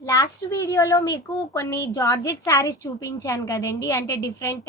Last వీడియోలో మీకు కొన్ని జార్జెట్ శారీస్ చూపించాను కదండీ. అంటే డిఫరెంట్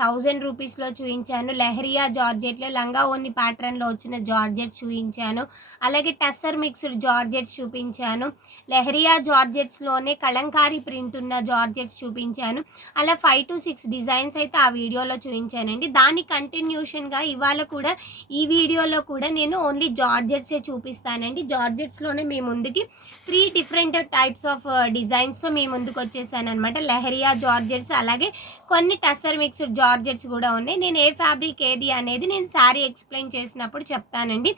1000 రూపీస్‌లో చూయించాను. లెహరియా జార్జెట్‌లో లంగా ఓణి ప్యాటర్న్‌లో వచ్చిన జార్జెట్స్ చూయించాను. అలాగే టస్సర్ మిక్స్డ్ జార్జెట్స్ చూపించాను. లెహరియా జార్జెట్స్‌లోనే కలంకారీ ప్రింట్ ఉన్న జార్జెట్స్ చూపించాను. అలా 5-6 డిజైన్స్ అయితే ఆ వీడియోలో చూయించానండి. దాని కంటిన్యూషన్‌గా ఇవాళ కూడా ఈ వీడియోలో కూడా నేను ఓన్లీ జార్జెట్సే చూపిస్తానండి. జార్జెట్స్‌లోనే మీ ముందుకి 3 డిఫరెంట్ టైప్స్ ఆఫ్ డిజైన్స్‌తో మీ ముందుకొచ్చేసాననమాట. లెహరియా జార్జెట్స్ అలాగే కొన్ని టస్సర్ మిక్స్డ్ జార్జెట్స్ గూడా ఉన్నాయి. నేను ఏ ఫ్యాబ్రిక్ ఏది అనేది నేను శారీ ఎక్స్‌ప్లెయిన్ చేసినప్పుడు చెప్తానండి.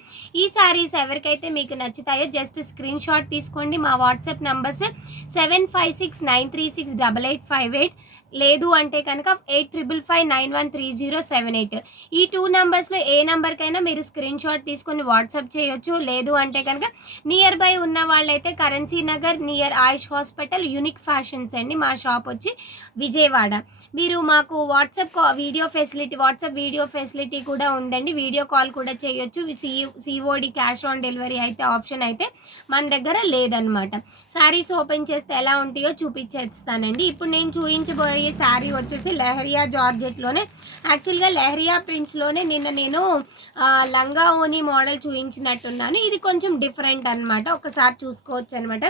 ఈ శారీస్ ఎవరికైతే మీకు నచ్చుతాయో జస్ట్ స్క్రీన్ షాట్ తీసుకోండి. మా వాట్సాప్ నంబర్స్ 7569368858 లేదు అంటే కనుక 8555913078. ఈ 2 నంబర్స్‌లో ఏ నంబర్‌కైనా మీరు స్క్రీన్ షాట్ తీసుకొని వాట్సాప్ చేయొచ్చు. లేదు అంటే కనుక నియర్ బై ఉన్న వాళ్ళైతే currency Nagar near Ayush hospital unique fashions అండి. మా షాప్ వచ్చి విజయవాడ. మీరు మాకు వాట్సాప్ వీడియో ఫెసిలిటీ కూడా ఉందండి. వీడియో కాల్ కూడా చేయొచ్చు. సిఓడి క్యాష్ ఆన్ డెలివరీ అయితే ఆప్షన్ అయితే మన దగ్గర లేదనమాట. శారీస్ ఓపెన్ చేస్తే ఎలా ఉంటాయో చూపించేస్తానండి. ఇప్పుడు నేను చూపించబోయే శారీ వచ్చేసి లెహరియా జార్జెట్లోనే, యాక్చువల్గా లెహరియా ప్రింట్స్లోనే నిన్న నేను లంగా ఓని మోడల్ చూపించినట్టున్నాను. ఇది కొంచెం డిఫరెంట్ అనమాట. ఒకసారి చూసుకోవచ్చు అనమాట.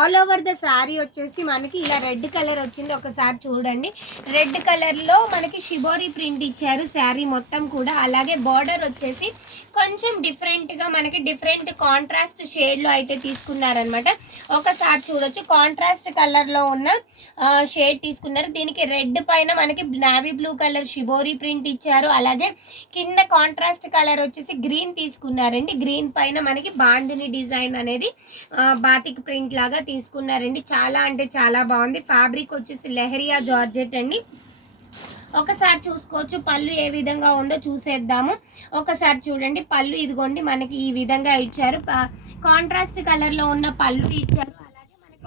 ఆల్ ఓవర్ ద శారీ వచ్చేసి మనకి ఇలా రెడ్ కలర్ వచ్చింది. ఒకసారి చూడండి. రెడ్ కలర్లో మనకి షిబోరి ప్రింట్ ఇచ్చారు శారీ మొత్తం కూడా. అలాగే బార్డర్ వచ్చేసి కొంచెం డిఫరెంట్గా మనకి డిఫరెంట్ కాంట్రాస్ట్ షేడ్లో అయితే తీసుకున్నారనమాట. ఒకసారి చూడొచ్చు. కాంట్రాస్ట్ కలర్లో ఉన్న షేడ్ తీసుకున్నారు. దీనికి రెడ్ పైన మనకి navy blue colour shibori print ఇచ్చారు. అలాగే కింద కాంట్రాస్ట్ కలర్ వచ్చేసి గ్రీన్ తీసుకున్నారండి. గ్రీన్ పైన మనకి బాందిని డిజైన్ అనేది బాతిక్ ప్రింట్ లాగా తీసుకున్నారండి. చాలా అంటే చాలా బాగుంది. ఫ్యాబ్రిక్ వచ్చేసి లెహరియా జార్జెట్ అండి. ఒకసారి చూసుకోవచ్చు. పళ్ళు ఏ విధంగా ఉందో చూసేద్దాము. ఒకసారి చూడండి. పళ్ళు ఇదిగోండి మనకి ఈ విధంగా ఇచ్చారు. కాంట్రాస్ట్ కలర్లో ఉన్న పళ్ళు ఇచ్చారు.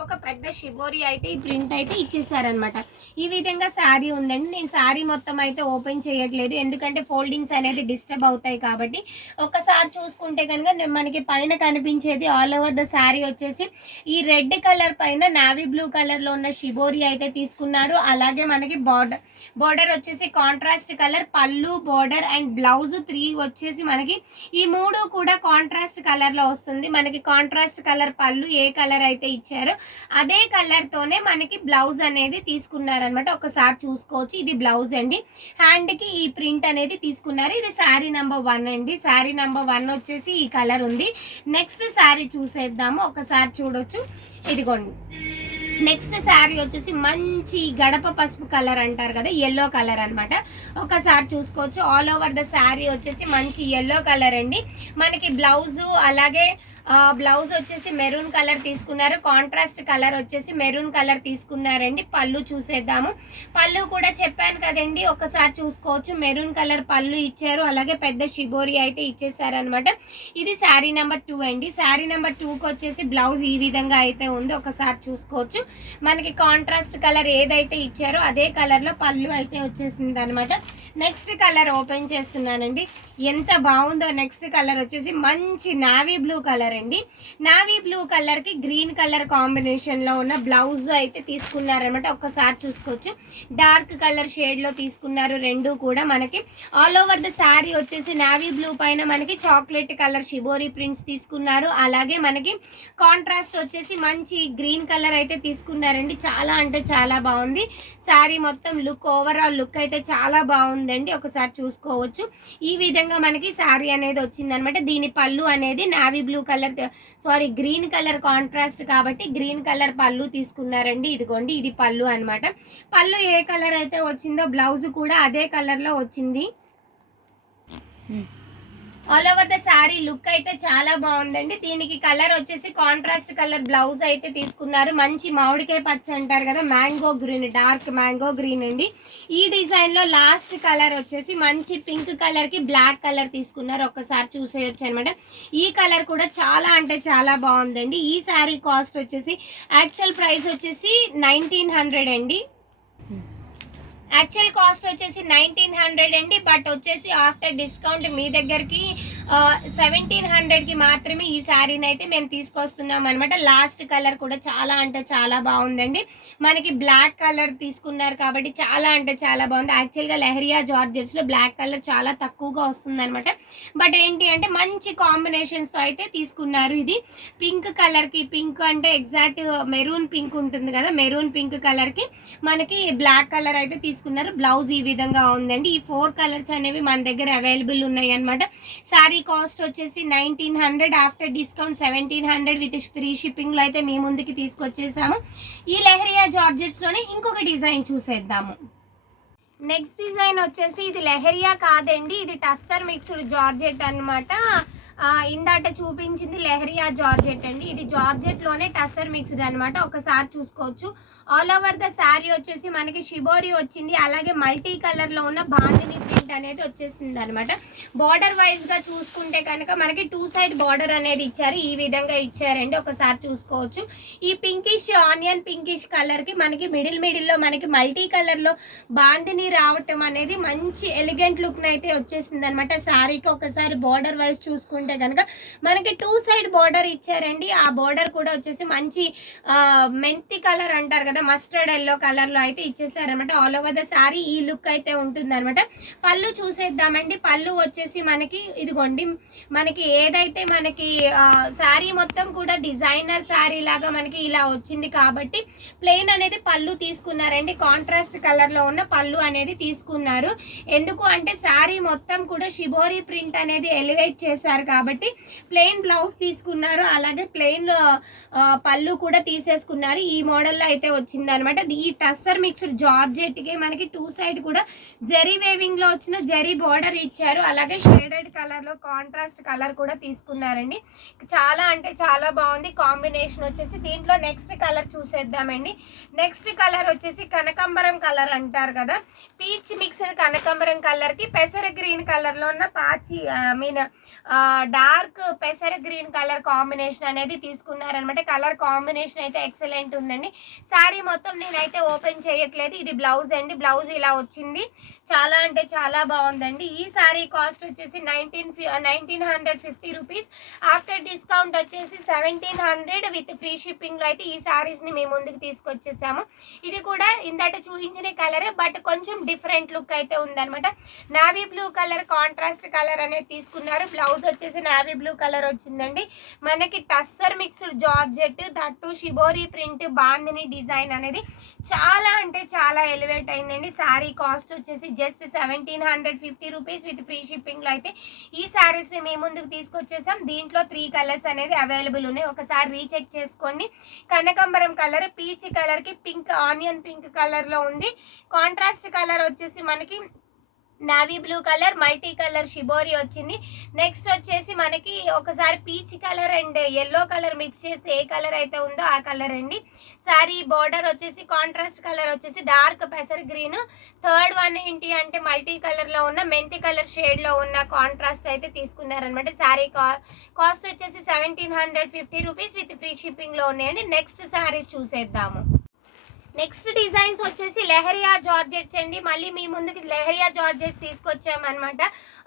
ఒక పెద్ద షిబోరి అయితే ఈ ప్రింట్ అయితే ఇచ్చేసారనమాట. ఈ విధంగా శారీ ఉందండి. నేను శారీ మొత్తం అయితే ఓపెన్ చేయట్లేదు, ఎందుకంటే ఫోల్డింగ్స్ అనేది డిస్టర్బ్ అవుతాయి కాబట్టి. ఒకసారి చూసుకుంటే కనుక మనకి పైన కనిపించేది ఆల్ ఓవర్ ద శారీ వచ్చేసి ఈ రెడ్ కలర్ పైన నావీ బ్లూ కలర్లో ఉన్న షిబోరి అయితే తీసుకున్నారు. అలాగే మనకి బార్డర్ వచ్చేసి కాంట్రాస్ట్ కలర్, పళ్ళు, బార్డర్ అండ్ బ్లౌజ్ 3 వచ్చేసి మనకి ఈ 3 కూడా కాంట్రాస్ట్ కలర్లో వస్తుంది. మనకి కాంట్రాస్ట్ కలర్ పళ్ళు ఏ కలర్ అయితే ఇచ్చారో అదే కలర్ తోనే మనకి బ్లౌజ్ అనేది తీసుకున్నారనమాట. ఒకసారి చూసుకోవచ్చు. ఇది బ్లౌజ్ అండి. హ్యాండ్ కి ఈ ప్రింట్ అనేది తీసుకున్నారు. ఇది శారీ నెంబర్ 1 అండి. శారీ నెంబర్ 1 వచ్చేసి ఈ కలర్ ఉంది. నెక్స్ట్ శారీ చూసేద్దాము. ఒకసారి చూడొచ్చు. ఇదిగోండి. నెక్స్ట్ శారీ వచ్చేసి మంచి గడప పసుపు కలర్ అంటారు కదా, ఎల్లో కలర్ అనమాట. ఒకసారి చూసుకోవచ్చు. ఆల్ ఓవర్ ద శారీ వచ్చేసి మంచి ఎల్లో కలర్ అండి. మనకి బ్లౌజ్ అలాగే బ్లౌజ్ వచ్చేసి మెరూన్ కలర్ తీసుకున్నారు. కాంట్రాస్ట్ కలర్ వచ్చేసి మెరూన్ కలర్ తీసుకున్నారండి. పళ్ళు చూసేద్దాము. పళ్ళు కూడా చెప్పాను కదండి, ఒకసారి చూసుకోవచ్చు. మెరూన్ కలర్ పళ్ళు ఇచ్చారు. అలాగే పెద్ద షిబోరి అయితే ఇచ్చేసారనమాట. ఇది శారీ నెంబర్ 2 అండి. శారీ నెంబర్ 2కి వచ్చేసి బ్లౌజ్ ఈ విధంగా అయితే ఉంది. ఒకసారి చూసుకోవచ్చు. మనకి కాంట్రాస్ట్ కలర్ ఏదైతే ఇచ్చారో అదే కలర్లో పళ్ళు అయితే వచ్చేసింది అనమాట. నెక్స్ట్ కలర్ ఓపెన్ చేస్తున్నానండి. ఎంత బాగుందో. నెక్స్ట్ కలర్ వచ్చేసి మంచి నావీ బ్లూ కలర్ అండి. నావీ బ్లూ కలర్ కి గ్రీన్ కలర్ కాంబినేషన్ లో ఉన్న బ్లౌజ్ అయితే తీసుకున్నారనమాట. ఒక్కసారి చూసుకోవచ్చు. డార్క్ కలర్ షేడ్ లో తీసుకున్నారు. రెండు కూడా మనకి ఆల్ ఓవర్ ద శారీ వచ్చేసి నావీ బ్లూ పైన మనకి చాక్లెట్ కలర్ షిబోరి ప్రింట్స్ తీసుకున్నారు. అలాగే మనకి కాంట్రాస్ట్ వచ్చేసి మంచి గ్రీన్ కలర్ అయితే తీసుకున్నారండి. చాలా అంటే చాలా బాగుంది. శారీ మొత్తం లుక్, ఓవరాల్ లుక్ అయితే చాలా బాగుందండి. ఒకసారి చూసుకోవచ్చు. ఈ విధంగా మనకి శారీ అనేది వచ్చిందనమాట. దీని పళ్ళు అనేది navy blue colour green colour contrast కాబట్టి గ్రీన్ కలర్ పళ్ళు తీసుకున్నారండి. ఇదిగోండి, ఇది పళ్ళు అనమాట. పళ్ళు ఏ కలర్ అయితే వచ్చిందో బ్లౌజ్ కూడా అదే కలర్ లో వచ్చింది. All over the sari look అయితే చాలా బాగుందండి. దీనికి కలర్ వచ్చేసి కాంట్రాస్ట్ కలర్ బ్లౌజ్ అయితే తీసుకున్నారు. మంచి మామిడికాయ పచ్చ అంటారు కదా, mango green, dark mango green అండి. ఈ డిజైన్ లో లాస్ట్ కలర్ వచ్చేసి మంచి పింక్ కలర్ కి బ్లాక్ కలర్ తీసుకున్నారు. ఒక్కసారి చూసేయచ్చు అనమాట. ఈ కలర్ కూడా చాలా అంటే చాలా బాగుందండి. ఈ శారీ కాస్ట్ వచ్చేసి యాక్చువల్ ప్రైస్ వచ్చేసి 1900 అండి. యాక్చువల్ కాస్ట్ వచ్చేసి 1900 అండి. బట్ వచ్చేసి ఆఫ్టర్ డిస్కౌంట్ మీ దగ్గరికి 1700కి మాత్రమే ఈ శారీని అయితే మేము తీసుకొస్తున్నాం అనమాట. లాస్ట్ కలర్ కూడా చాలా అంటే చాలా బాగుందండి. మనకి బ్లాక్ కలర్ తీసుకున్నారు కాబట్టి చాలా అంటే చాలా బాగుంది. యాక్చువల్గా లెహరియా జార్జెట్స్లో బ్లాక్ కలర్ చాలా తక్కువగా వస్తుందన్నమాట. బట్ ఏంటి అంటే మంచి కాంబినేషన్స్తో అయితే తీసుకున్నారు. ఇది పింక్ కలర్కి, పింక్ అంటే ఎగ్జాక్ట్ మెరూన్ పింక్ ఉంటుంది కదా, మెరూన్ పింక్ కలర్కి మనకి బ్లాక్ కలర్ అయితే తీసుకున్నారు. బ్లౌజ్ ఈ విధంగా ఉందండి. ఈ 4 కలర్స్ అనేవి మన దగ్గర అవైలబుల్ ఉన్నాయి అనమాట. శారీ కాస్ట్ వచ్చేసి 1900, ఆఫ్టర్ డిస్కౌంట్ 1700 విత్ ఫ్రీ షిప్పింగ్లో అయితే మీ ముందుకి తీసుకొచ్చేసాము. ఈ లెహరియా జార్జెట్స్లోనే ఇంకొక డిజైన్ చూసేద్దాము. నెక్స్ట్ డిజైన్ వచ్చేసి ఇది లెహరియా కాదండి, ఇది టస్సర్ మిక్స్డ్ జార్జెట్ అనమాట. ఇందాట చూపించింది లెహరియా జార్జెట్ అండి. ఇది జార్జెట్లోనే టస్సర్ మిక్స్డ్ అనమాట. ఒకసారి చూసుకోవచ్చు. ఆల్ ఓవర్ ద శారీ వచ్చేసి మనకి షిబోరి వచ్చింది, అలాగే మల్టీ కలర్లో ఉన్న బాందిని ప్రింట్ అనేది వచ్చేసింది అనమాట. బార్డర్ వైజ్గా చూసుకుంటే కనుక మనకి 2 సైడ్ బార్డర్ అనేది ఇచ్చారు. ఈ విధంగా ఇచ్చారండి, ఒకసారి చూసుకోవచ్చు. ఈ పింకిష్ ఆనియన్ పింకిష్ కలర్కి మనకి మిడిల్లో మనకి మల్టీ కలర్లో బాందిని రావటం అనేది మంచి ఎలిగెంట్ లుక్ని అయితే వచ్చేసింది అనమాట. శారీకి ఒకసారి బార్డర్ వైజ్ చూసుకుంటే కనుక మనకి 2 సైడ్ బార్డర్ ఇచ్చారండి. ఆ బార్డర్ కూడా వచ్చేసి మంచి మెంతి కలర్ అంటారు కదా, మస్టర్డ్ ఎల్లో కలర్లో అయితే ఇచ్చేసారనమాట. ఆల్ ఓవర్ ద శారీ ఈ లుక్ అయితే ఉంటుంది అనమాట. పళ్ళు చూసేద్దామండి. పళ్ళు వచ్చేసి మనకి ఇదిగోండి, మనకి ఏదైతే మనకి శారీ మొత్తం కూడా డిజైనర్ శారీ లాగా మనకి ఇలా వచ్చింది కాబట్టి ప్లెయిన్ అనేది పళ్ళు తీసుకున్నారండి. కాంట్రాస్ట్ కలర్లో ఉన్న పళ్ళు అనేది తీసుకున్నారు. ఎందుకు అంటే శారీ మొత్తం కూడా షిబోరి ప్రింట్ అనేది ఎలివేట్ చేశారు కాబట్టి ప్లెయిన్ బ్లౌజ్ తీసుకున్నారు, అలాగే ప్లెయిన్ పళ్ళు కూడా తీసేసుకున్నారు. ఈ మోడల్లో అయితే వచ్చిందనమాట. ఈ టస్సర్ మిక్స్డ్ జార్జెట్కి మనకి 2 సైడ్ కూడా జరీ వేవింగ్లో వచ్చిన జరీ బార్డర్ ఇచ్చారు, అలాగే షేడెడ్ కలర్లో కాంట్రాస్ట్ కలర్ కూడా తీసుకున్నారండి. చాలా అంటే చాలా బాగుంది కాంబినేషన్ వచ్చేసి. దీంట్లో నెక్స్ట్ కలర్ చూసేద్దామండి. నెక్స్ట్ కలర్ వచ్చేసి కనకాంబరం కలర్ అంటారు కదా, పీచ్ మిక్స్డ్ కనకాంబరం కలర్కి పెసర గ్రీన్ కలర్లో ఉన్న డార్క్ పెసర గ్రీన్ కలర్ కాంబినేషన్ అనేది తీసుకున్నారనమాట. కలర్ కాంబినేషన్ అయితే ఎక్సలెంట్ ఉందండి. శారీ మొత్తం నేనైతే ఓపెన్ చేయట్లేదు. ఇది బ్లౌజ్ అండి, బ్లౌజ్ ఇలా వచ్చింది. చాలా అంటే చాలా బాగుందండి. ఈ శారీ కాస్ట్ వచ్చేసి 1950 రూపీస్, ఆఫ్టర్ డిస్కౌంట్ వచ్చేసి 1700 విత్ ఫ్రీ షిప్పింగ్లో అయితే ఈ శారీస్ని మేము ముందుకు తీసుకొచ్చేసాము. ఇది కూడా ఇందాక చూపించిన కలరే, బట్ కొంచెం డిఫరెంట్ లుక్ అయితే ఉందనమాట. Navy blue colour contrast colour అనేది తీసుకున్నారు. బ్లౌజ్ వచ్చేసి నావీ బ్లూ కలర్ వచ్చిందండి. మనకి tussar mixed georgette, that shibori print bandhani design అనేది చాలా అంటే చాలా ఎలివేట్ అయిందండి. శారీ కాస్ట్ వచ్చేసి జస్ట్ 1750 రూపీస్ విత్ ఫ్రీ షిప్పింగ్లో అయితే ఈ శారీస్ని మీ ముందుకు తీసుకొచ్చేసాం. దీంట్లో 3 కలర్స్ అనేది అవైలబుల్ ఉన్నాయి, ఒకసారి రీచెక్ చేసుకోండి. కనకాంబరం కలర్, పీచ్ కలర్కి పింక్ ఆనియన్ పింక్ కలర్లో ఉంది. కాంట్రాస్ట్ కలర్ వచ్చేసి మనకి navy blue colour, multi colour shibori వచ్చింది. నెక్స్ట్ వచ్చేసి మనకి ఒకసారి peach colour and yellow colour mix చేస్తే ఏ కలర్ అయితే ఉందో ఆ కలర్ అండి. శారీ బోర్డర్ వచ్చేసి కాంట్రాస్ట్ కలర్ వచ్చేసి డార్క్ పెసర్ గ్రీన్. థర్డ్ వన్ ఏంటి అంటే మల్టీ కలర్లో ఉన్న మెంతి కలర్ షేడ్లో ఉన్న కాంట్రాస్ట్ అయితే తీసుకున్నారనమాట. శారీ కాస్ట్ వచ్చేసి 1750 రూపీస్ విత్ ఫ్రీ షిప్పింగ్లో ఉన్నాయండి. నెక్స్ట్ శారీస్ చూసేద్దాము. నెక్స్ట్ డిజైన్స్ వచ్చేసి లెహరియా జార్జెట్స్ అండి. మళ్ళీ మీ ముందుకి లెహరియా జార్జెట్స్ తీసుకొచ్చామన్నమాట.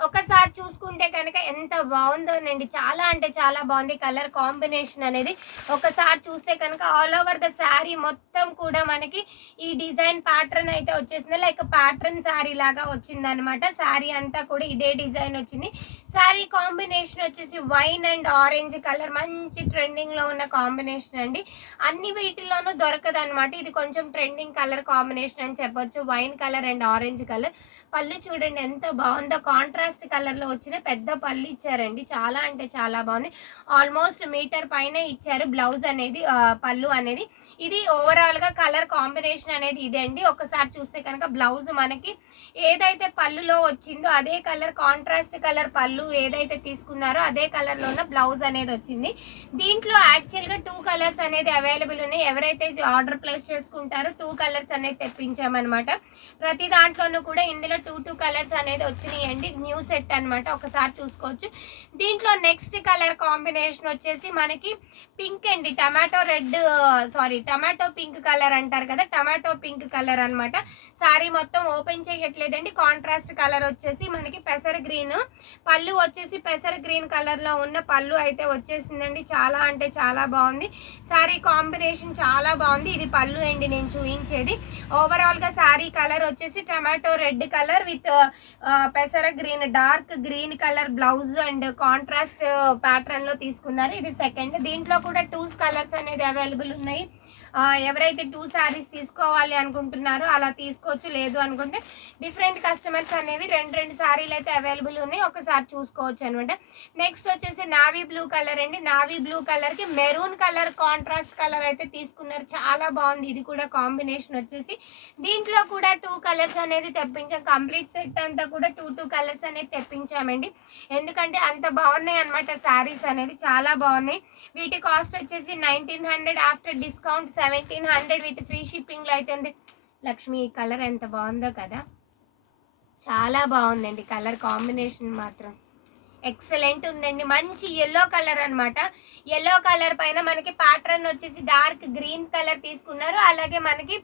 ఒకసారి చూసుకుంటే కనుక ఎంత బాగుందోనండి, చాలా అంటే చాలా బాగుంది కలర్ కాంబినేషన్ అనేది. ఒకసారి చూస్తే కనుక ఆల్ ఓవర్ ద శారీ మొత్తం కూడా మనకి ఈ డిజైన్ ప్యాటర్న్ అయితే వచ్చేసింది, లైక్ ప్యాటర్న్ శారీ లాగా వచ్చిందనమాట. శారీ అంతా కూడా ఇదే డిజైన్ వచ్చింది. శారీ కాంబినేషన్ వచ్చేసి వైన్ అండ్ ఆరెంజ్ కలర్, మంచి ట్రెండింగ్లో ఉన్న కాంబినేషన్ అండి. అన్ని వీటిల్లోనూ దొరకదు అనమాట. ఇది కొంచెం ట్రెండింగ్ కలర్ కాంబినేషన్ అని చెప్పొచ్చు, wine colour and orange colour. పళ్ళు చూడండి ఎంత బాగుందో, కాంట్రాస్ట్ కలర్లో వచ్చిన పెద్ద పళ్ళు ఇచ్చారండి. చాలా అంటే చాలా బాగుంది. ఆల్మోస్ట్ మీటర్ పైన ఇచ్చారు బ్లౌజ్ అనేది, పళ్ళు అనేది. ఇది ఓవరాల్గా కలర్ కాంబినేషన్ అనేది ఇదే అండి. ఒకసారి చూస్తే కనుక బ్లౌజ్ మనకి ఏదైతే పళ్ళులో వచ్చిందో అదే కలర్, కాంట్రాస్ట్ కలర్ పళ్ళు ఏదైతే తీసుకున్నారో అదే కలర్లో ఉన్న బ్లౌజ్ అనేది వచ్చింది. దీంట్లో యాక్చువల్గా 2 కలర్స్ అనేది అవైలబుల్ ఉన్నాయి. ఎవరైతే ఆర్డర్ ప్లేస్ చేసుకుంటారో తీసుకుంటారు. 2 కలర్స్ అనేది తెప్పించామన్నమాట. ప్రతి దాంట్లోనూ కూడా ఇందులో 2 కలర్స్ అనేది వచ్చినాయండి. న్యూ సెట్ అనమాట, ఒకసారి చూసుకోవచ్చు. దీంట్లో నెక్స్ట్ కలర్ కాంబినేషన్ వచ్చేసి మనకి పింక్ అండి, టమాటో పింక్ కలర్ అంటారు కదా, టమాటో పింక్ కలర్ అనమాట. సారీ మొత్తం ఓపెన్ చేయట్లేదండి. కాంట్రాస్ట్ కలర్ వచ్చేసి మనకి పెసర గ్రీన్, పళ్ళు వచ్చేసి పెసర గ్రీన్ కలర్లో ఉన్న పళ్ళు అయితే వచ్చేసిందండి. చాలా అంటే చాలా బాగుంది. సారీ కాంబినేషన్ చాలా బాగుంది. ఇది పళ్ళు అండి నేను చూపించేది. ఓవరాల్గా సారీ కలర్ వచ్చేసి టమాటో రెడ్ కలర్ విత్ పెసర green, dark green colour blouse and contrast ప్యాటర్న్లో తీసుకున్నారు. ఇది సెకండ్. దీంట్లో కూడా 2 కలర్స్ అనేది అవైలబుల్ ఉన్నాయి. ఎవరైతే 2 శారీస్ తీసుకోవాలి అనుకుంటున్నారో అలా తీసుకోవచ్చు. లేదు అనుకుంటే డిఫరెంట్ కస్టమర్స్ అనేవి 2 శారీలు అయితే అవైలబుల్ ఉన్నాయి, ఒకసారి చూసుకోవచ్చు అనమాట. నెక్స్ట్ వచ్చేసి నావీ బ్లూ కలర్ అండి. నావీ బ్లూ కలర్కి మెరూన్ కలర్ కాంట్రాస్ట్ కలర్ అయితే తీసుకున్నారు. చాలా బాగుంది. ఇది కూడా కాంబినేషన్ వచ్చేసి దీంట్లో కూడా 2 కలర్స్ అనేది తెప్పించాం. కంప్లీట్ సెట్ అంతా కూడా 2 కలర్స్ అనేది తెప్పించామండి. ఎందుకంటే అంత బాగున్నాయి అనమాట శారీస్ అనేది, చాలా బాగున్నాయి. వీటి కాస్ట్ వచ్చేసి 1900, ఆఫ్టర్ డిస్కౌంట్ 1700 విత్ ఫ్రీ షిప్పింగ్లో అయితే ఉంది. లక్ష్మి, ఈ కలర్ ఎంత బాగుందో కదా, చాలా బాగుందండి. కలర్ కాంబినేషన్ మాత్రం ఎక్సలెంట్ ఉందండి. మంచి ఎల్లో కలర్ అనమాట. ఎల్లో కలర్ పైన మనకి ప్యాటర్న్ వచ్చేసి డార్క్ గ్రీన్ కలర్ తీసుకున్నారు. అలాగే మనకి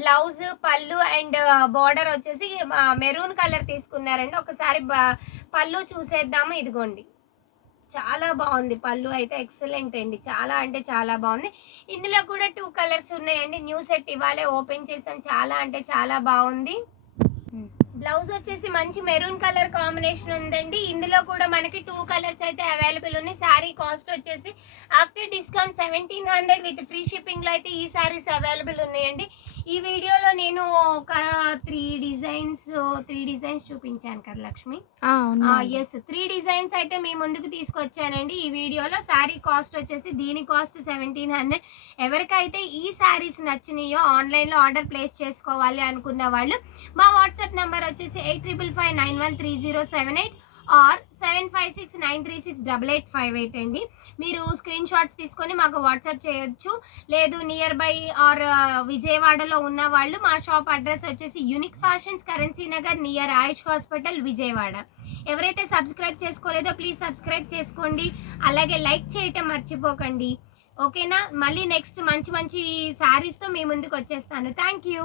బ్లౌజ్, పళ్ళు అండ్ బార్డర్ వచ్చేసి మెరూన్ కలర్ తీసుకున్నారండి. ఒకసారి పళ్ళు చూసేద్దాము. ఇదిగోండి, చాలా బాగుంది. పళ్ళు అయితే ఎక్సలెంట్ అండి, చాలా అంటే చాలా బాగుంది. ఇందులో కూడా 2 కలర్స్ ఉన్నాయండి. న్యూ సెట్ ఇవాళే ఓపెన్ చేసాం. చాలా అంటే చాలా బాగుంది. బ్లౌజ్ వచ్చేసి మంచి మెరూన్ కలర్ కాంబినేషన్ ఉందండి. ఇందులో కూడా మనకి 2 కలర్స్ అయితే అవైలబుల్ ఉన్నాయి. శారీ కాస్ట్ వచ్చేసి ఆఫ్టర్ డిస్కౌంట్ 1700 విత్ ఫ్రీ షిప్పింగ్లో అయితే ఈ శారీస్ అవైలబుల్ ఉన్నాయండి. ఈ వీడియోలో నేను ఒక 3 డిజైన్స్ చూపించాను కదా లక్ష్మి. ఎస్, 3 డిజైన్స్ అయితే మీ ముందుకు తీసుకొచ్చానండి ఈ వీడియోలో. శారీ కాస్ట్ వచ్చేసి దీని కాస్ట్ 1700. ఎవరికైతే ఈ శారీస్ నచ్చినాయో ఆన్లైన్లో ఆర్డర్ ప్లేస్ చేసుకోవాలి అనుకున్న వాళ్ళు మా వాట్సాప్ నెంబర్ వచ్చేసి 85591307 ఆర్ 7569368858 అండి. మీరు స్క్రీన్ షాట్స్ తీసుకొని మాకు వాట్సాప్ చేయొచ్చు. లేదు నియర్ బై ఆర్ విజయవాడలో ఉన్న వాళ్ళు మా షాప్ అడ్రస్ వచ్చేసి unique fashions, Currency Nagar, near Ayush hospital, Vijayawada. ఎవరైతే సబ్స్క్రైబ్ చేసుకోలేదో ప్లీజ్ సబ్స్క్రైబ్ చేసుకోండి. అలాగే లైక్ చేయటం మర్చిపోకండి. ఓకేనా? మళ్ళీ నెక్స్ట్ మంచి శారీస్తో మీ ముందుకు వచ్చేస్తాను. Thank you.